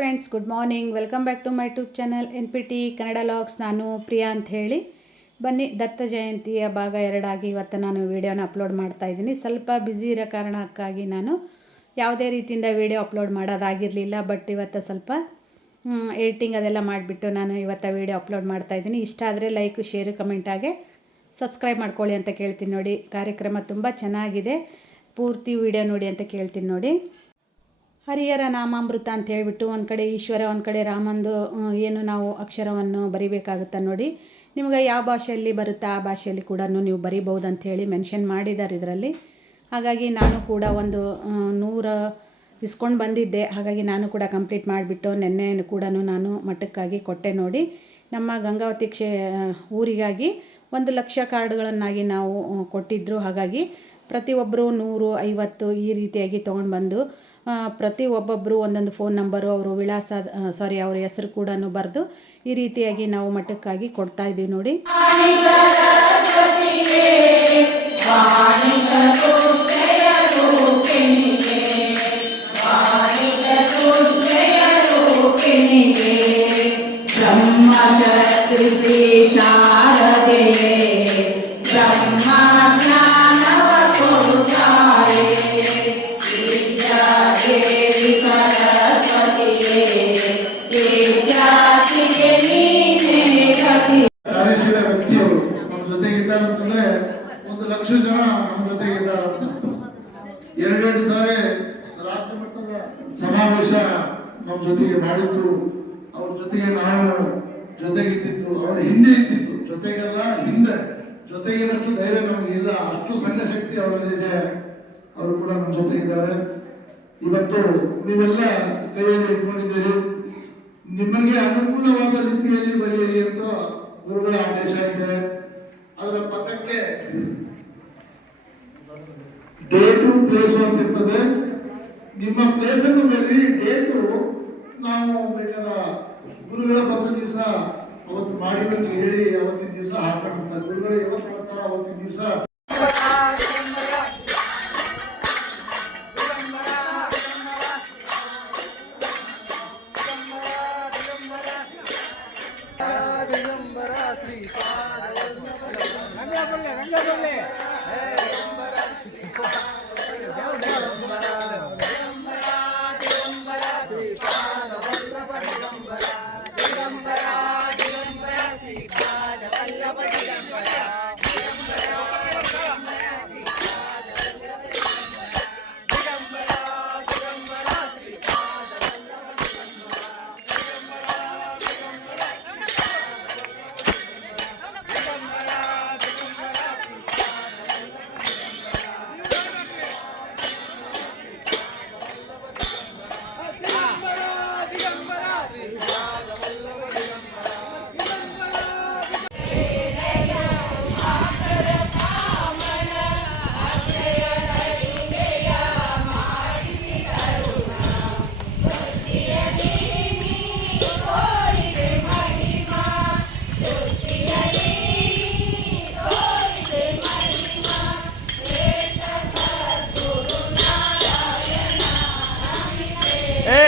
Friends, good morning. Welcome back to my YouTube channel NPT Kannada vlogs. ನಾನು ಪ್ರಿಯಾ ಅಂತ ಹೇಳಿ. ಬನ್ನಿ, ದತ್ತ ಜಯಂತಿಯ ಭಾಗ 2 ಆಗಿ ಇವತ್ತು ನಾನು ವಿಡಿಯೋನ ಅಪ್ಲೋಡ್ ಮಾಡ್ತಾ ಇದ್ದೀನಿ. ಸ್ವಲ್ಪ ಬ್ಯುಸಿ ಇರೋ ಕಾರಣಕ್ಕಾಗಿ ನಾನು ಯಾವುದೇ ರೀತಿಯಿಂದ ವಿಡಿಯೋ ಅಪ್ಲೋಡ್ ಮಾಡೋದಾಗಿರಲಿಲ್ಲ. ಬಟ್ ಇವತ್ತು ಸ್ವಲ್ಪ ಎಡಿಟಿಂಗ್ ಅದೆಲ್ಲ ಮಾಡಿಬಿಟ್ಟು ನಾನು ಇವತ್ತು ವಿಡಿಯೋ ಅಪ್ಲೋಡ್ ಮಾಡ್ತಾ ಇದ್ದೀನಿ. ಇಷ್ಟ ಆದರೆ ಲೈಕ್, ಶೇರು, ಕಮೆಂಟಾಗೆ ಸಬ್ಸ್ಕ್ರೈಬ್ ಮಾಡ್ಕೊಳ್ಳಿ ಅಂತ ಕೇಳ್ತೀನಿ. ನೋಡಿ, ಕಾರ್ಯಕ್ರಮ ತುಂಬ ಚೆನ್ನಾಗಿದೆ, ಪೂರ್ತಿ ವಿಡಿಯೋ ನೋಡಿ ಅಂತ ಕೇಳ್ತೀನಿ. ನೋಡಿ, ಹರಿಹರ ನಾಮಾಮೃತ ಅಂತ ಹೇಳಿಬಿಟ್ಟು ಒಂದು ಕಡೆ ಈಶ್ವರ, ಒಂದು ಕಡೆ ರಾಮಂದು ಏನು ನಾವು ಅಕ್ಷರವನ್ನು ಬರಿಬೇಕಾಗುತ್ತಾ ನೋಡಿ. ನಿಮಗೆ ಯಾವ ಭಾಷೆಯಲ್ಲಿ ಬರುತ್ತಾ ಆ ಭಾಷೆಯಲ್ಲಿ ಕೂಡ ನೀವು ಬರಿಬೋದು ಅಂಥೇಳಿ ಮೆನ್ಷನ್ ಮಾಡಿದ್ದಾರೆ ಇದರಲ್ಲಿ. ಹಾಗಾಗಿ ನಾನು ಕೂಡ ಒಂದು 100 ಇಸ್ಕೊಂಡು ಬಂದಿದ್ದೆ. ಹಾಗಾಗಿ ನಾನು ಕೂಡ ಕಂಪ್ಲೀಟ್ ಮಾಡಿಬಿಟ್ಟು ನೆನ್ನೆ ಕೂಡ ನಾನು ಮಠಕ್ಕಾಗಿ ಕೊಟ್ಟೆ. ನೋಡಿ, ನಮ್ಮ ಗಂಗಾವತಿ ಊರಿಗಾಗಿ 1 ಲಕ್ಷ ಕಾರ್ಡ್ಗಳನ್ನಾಗಿ ನಾವು ಕೊಟ್ಟಿದ್ದರು. ಹಾಗಾಗಿ ಪ್ರತಿಯೊಬ್ಬರು 100-50 ಈ ರೀತಿಯಾಗಿ ತೊಗೊಂಡು ಬಂದು ಪ್ರತಿ ಒಬ್ಬೊಬ್ಬರು ಒಂದೊಂದು ಫೋನ್ ನಂಬರು, ಅವರು ವಿಳಾಸ, ಅವ್ರ ಹೆಸರು ಕೂಡ ಬರೆದು ಈ ರೀತಿಯಾಗಿ ನಾವು ಮಠಕ್ಕಾಗಿ ಕೊಡ್ತಾ ಇದ್ದೀವಿ. ನೋಡಿ, ಅಂತಂದ್ರೆ 1 ಲಕ್ಷ ಜನ ನಮ್ಮ ಜೊತೆಗಿದ್ದಾರೆ. 2 ಸಾರಿ ರಾಜ್ಯ ಮಟ್ಟದ ಸಮಾವೇಶ ನಮ್ಮ ಜೊತೆಗೆ ಮಾಡಿದ್ರು. ಅವ್ರ ಜೊತೆಗೆ ನಾವು ಜೊತೆಗಿದ್ದು, ಅವ್ರ ಹಿಂದೆ ಇದ್ದಿತ್ತು, ಜೊತೆಗೆಲ್ಲ ಹಿಂದೆ ಜೊತೆಗಿನಷ್ಟು ಧೈರ್ಯ ನಮಗಿಲ್ಲ, ಅಷ್ಟು ಸಂಘ ಶಕ್ತಿ ಅವರಲ್ಲಿದೆ. ಅವರು ಕೂಡ ನಮ್ಮ ಜೊತೆಗಿದ್ದಾರೆ. ಇವತ್ತು ನೀವೆಲ್ಲ ಕೈಯಲ್ಲಿ ಇಟ್ಕೊಂಡಿದ್ದೀರಿ. ನಿಮಗೆ ಅನುಕೂಲವಾದ ರೀತಿಯಲ್ಲಿ ಬರೆಯಿರಿ ಅಂತ ಗುರುಗಳ ಆದೇಶ ಇದೆ. ಅದರ ಪಕ್ಕಕ್ಕೆ ಡೇಟು ಪ್ಲೇಸು ಅಂತ ಇರ್ತದೆ. ನಿಮ್ಮ ಪ್ಲೇಸ್ ಅನ್ನು ಬರೀ, ಡೇಟು ನಾವು ಬೇಕಾದ ಗುರುಗಳ ಬಂದ ದಿವಸ ಅವತ್ತು ಮಾಡಿದಂತ ಹೇಳಿ ಅವತ್ತಿನ ದಿವಸ ಹಾಕೋಣ. ಗುರುಗಳು ಯಾವತ್ತು ಮಾಡ್ತಾರೋ ಅವತ್ತಿನ ದಿವಸ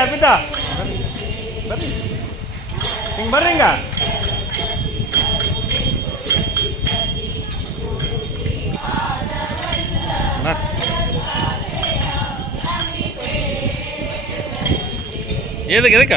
ಅರ್ಪಿತಾ ಬರ್ರಿ, ಹಿಂಗೆ ಬರ್ರಿ. ಹಿಂಗ ಎದಕ್ಕೆ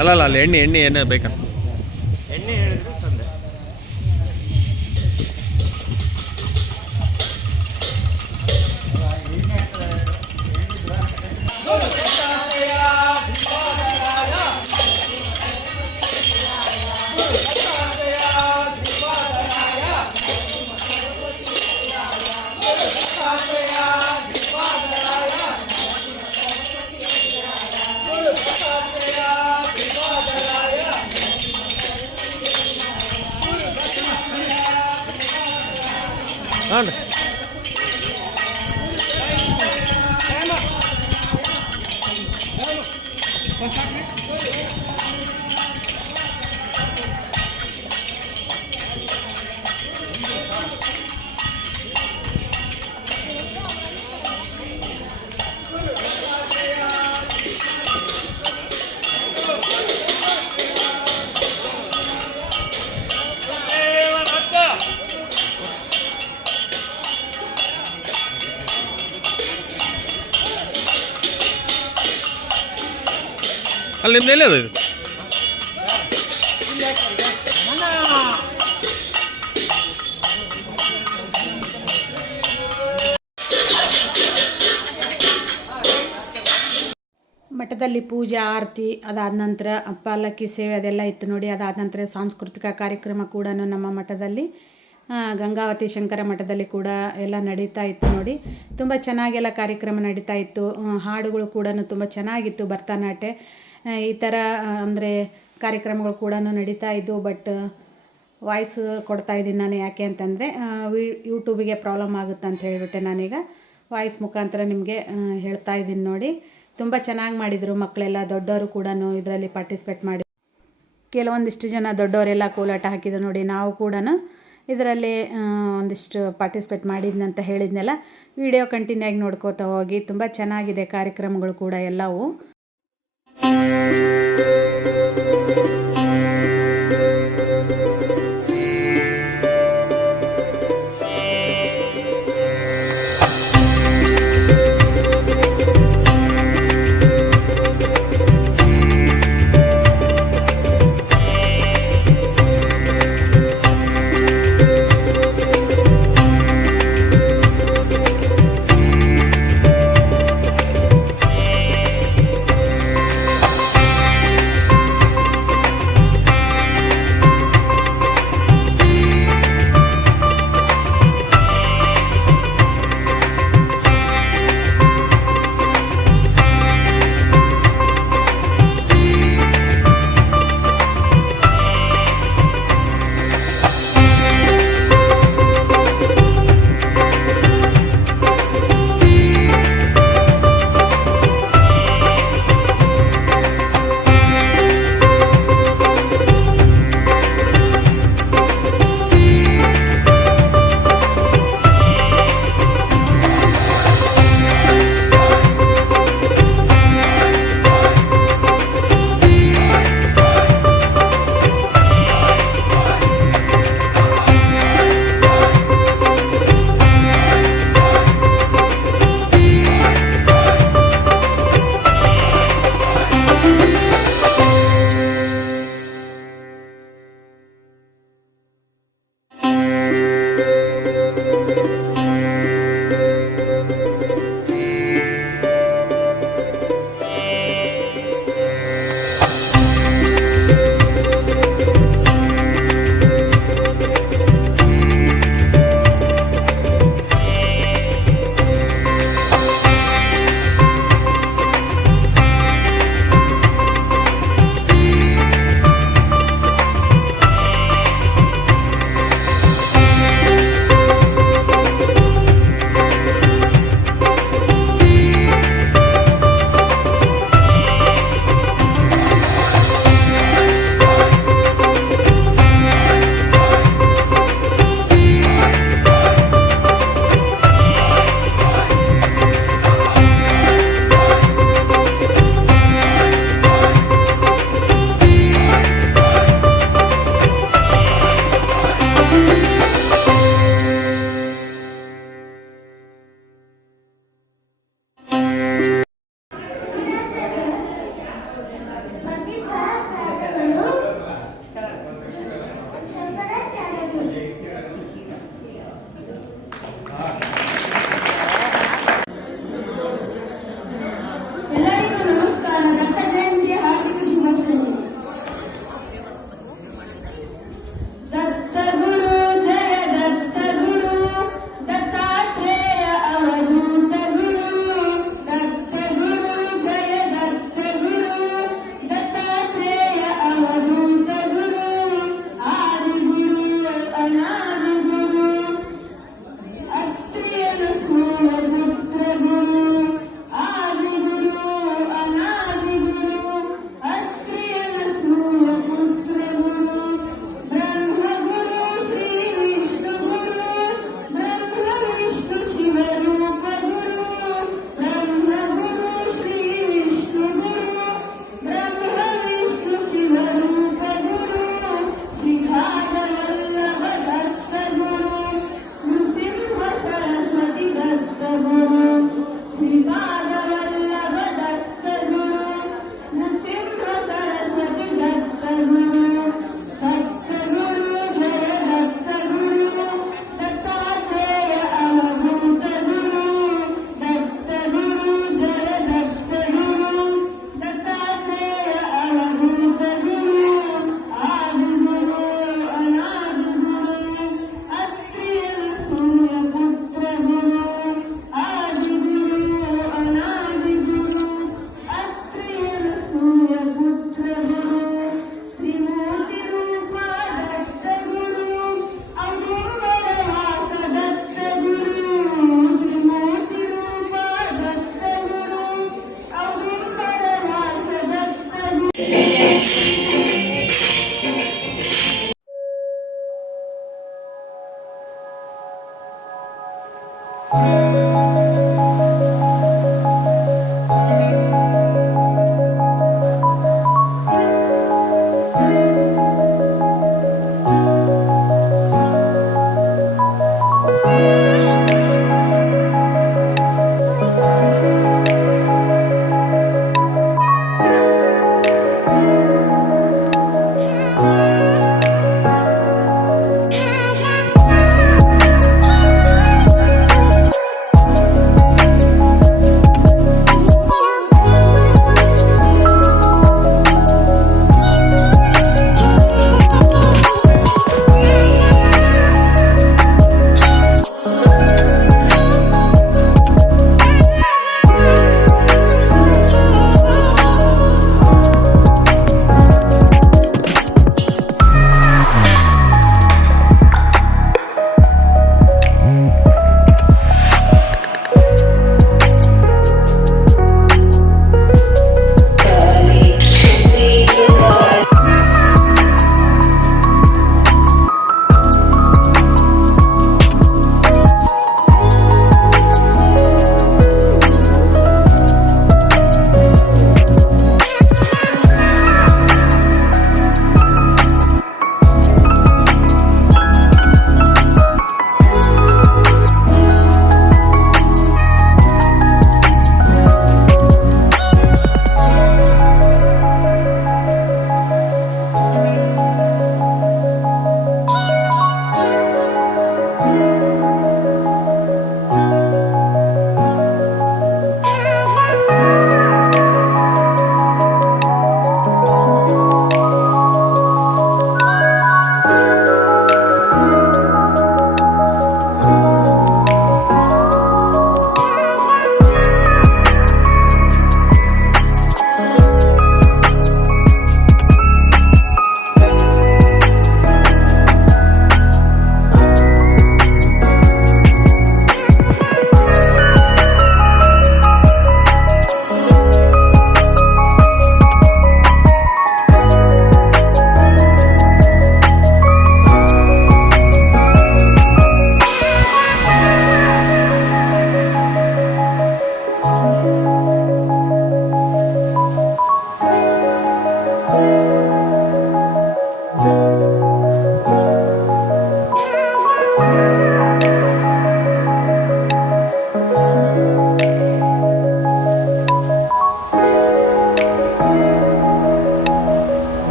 ಅಲ್ಲ ಅಲ್ಲಿ ಎಣ್ಣೆ ಏನು ಬೇಕಾ? ಎಣ್ಣೆ ಹೇಳಿದ್ರೆ ತಂದೆ. ಅಲ್ಲಿ ನಿಮ್ದು ಎಲ್ಲಿ ಅದು ಇದು? ಮಠದಲ್ಲಿ ಪೂಜೆ ಆರತಿ ಅದಾದ ನಂತರ ಪಲ್ಲಕ್ಕಿ ಸೇವೆ ಅದೆಲ್ಲ ಇತ್ತು ನೋಡಿ. ಅದಾದ ನಂತರ ಸಾಂಸ್ಕೃತಿಕ ಕಾರ್ಯಕ್ರಮ ಕೂಡ ನಮ್ಮ ಮಠದಲ್ಲಿ ಗಂಗಾವತಿ ಶಂಕರ ಮಠದಲ್ಲಿ ಕೂಡ ಎಲ್ಲ ನಡೀತಾ ಇತ್ತು ನೋಡಿ. ತುಂಬ ಚೆನ್ನಾಗೆಲ್ಲ ಕಾರ್ಯಕ್ರಮ ನಡೀತಾ ಇತ್ತು. ಹಾಡುಗಳು ಕೂಡ ತುಂಬ ಚೆನ್ನಾಗಿತ್ತು. ಭರತನಾಟ್ಯ ಈ ಥರ ಅಂದರೆ ಕಾರ್ಯಕ್ರಮಗಳು ಕೂಡ ನಡೀತಾ ಇದ್ದವು. ಬಟ್ ವಾಯ್ಸ್ ಕೊಡ್ತಾ ಇದ್ದೀನಿ ನಾನು, ಯಾಕೆ ಅಂತಂದರೆ ಯೂಟ್ಯೂಬಿಗೆ ಪ್ರಾಬ್ಲಮ್ ಆಗುತ್ತೆ ಅಂತ ಹೇಳಿಬಿಟ್ಟೆ ನಾನೀಗ ವಾಯ್ಸ್ ಮುಖಾಂತರ ನಿಮಗೆ ಹೇಳ್ತಾ ಇದ್ದೀನಿ ನೋಡಿ. ತುಂಬ ಚೆನ್ನಾಗಿ ಮಾಡಿದರು ಮಕ್ಕಳೆಲ್ಲ, ದೊಡ್ಡವರು ಕೂಡ ಇದರಲ್ಲಿ ಪಾರ್ಟಿಸಿಪೇಟ್ ಮಾಡಿ. ಕೆಲವೊಂದಿಷ್ಟು ಜನ ದೊಡ್ಡವರೆಲ್ಲ ಕೋಲಾಟ ಹಾಕಿದ್ರು ನೋಡಿ. ನಾವು ಕೂಡ ಇದರಲ್ಲಿ ಒಂದಿಷ್ಟು ಪಾರ್ಟಿಸಿಪೇಟ್ ಮಾಡಿದ್ನಂತ ಹೇಳಿದ್ನೆಲ್ಲ. ವಿಡಿಯೋ ಕಂಟಿನ್ಯೂ ಆಗಿ ನೋಡ್ಕೋತಾ ಹೋಗಿ. ತುಂಬ ಚೆನ್ನಾಗಿದೆ ಕಾರ್ಯಕ್ರಮಗಳು ಕೂಡ ಎಲ್ಲವೂ.